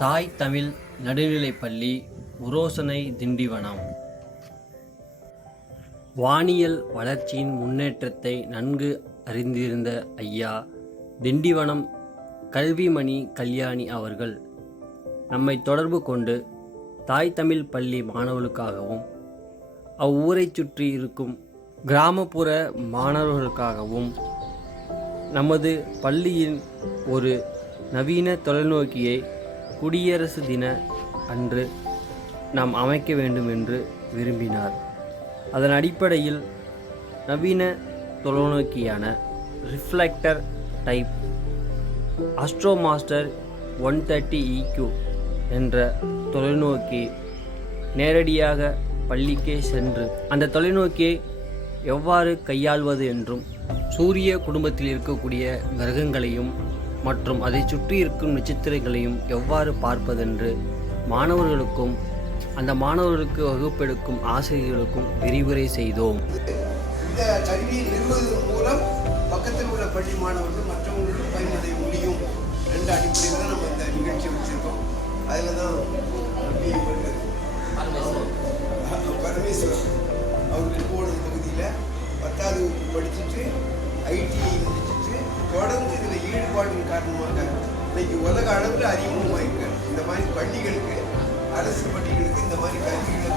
தாய் தமிழ் நடுநிலைப்பள்ளி உரோசனை திண்டிவனம். வானியல் வளர்ச்சியின் முன்னேற்றத்தை நன்கு அறிந்திருந்த ஐயா திண்டிவனம் கல்விமணி கல்யாணி அவர்கள் நம்மை தொடர்பு கொண்டு தாய் தமிழ் பள்ளி மாணவர்களுக்காகவும் அவ்வூரை சுற்றி இருக்கும் கிராமப்புற மாணவர்களுக்காகவும் நமது பள்ளியின் ஒரு நவீன தொலைநோக்கியை குடியரசு தின அன்று நாம் அமைக்க வேண்டும் என்று விரும்பினார். அதன் அடிப்படையில் நவீன தொலைநோக்கியான reflector type Astro Master 130 EQ என்ற தொலைநோக்கி நேரடியாக பள்ளிக்கே சென்று அந்த தொலைநோக்கியை எவ்வாறு கையாள்வது என்றும் சூரிய குடும்பத்தில் இருக்கக்கூடிய கிரகங்களையும் மற்றும் அதை சுற்றி இருக்கும் நட்சத்திரங்களையும் எவ்வாறு பார்ப்பதென்று மாணவர்களுக்கும் அந்த மாணவர்களுக்கு வகுப்பெடுக்கும் ஆசிரியர்களுக்கும் விரிவுரை செய்தோம். இந்த கல்வியை நிறுவுவதன் மூலம் பக்கத்தில் உள்ள பள்ளி மாணவர்கள் மற்றவர்களுக்கு பயனடைய முடியும் என்ற அடிப்படையில் தான் நம்ம இந்த நிகழ்ச்சி வச்சிருக்கோம். அதில் தான் பரமேஸ்வரன் அவர்கள் போனது பகுதியில் 10வது படிச்சுட்டு ஐடிஐ முடிச்சுட்டு தொடர்ந்து இதில் ஈடுபாட்டின் காரணமாக இன்னைக்கு உலக அளவில் அறிமுகமாயிருக்காரு. இந்த மாதிரி பள்ளிகளுக்கு அரசு பள்ளிகளுக்கு இந்த மாதிரி கல்விகளை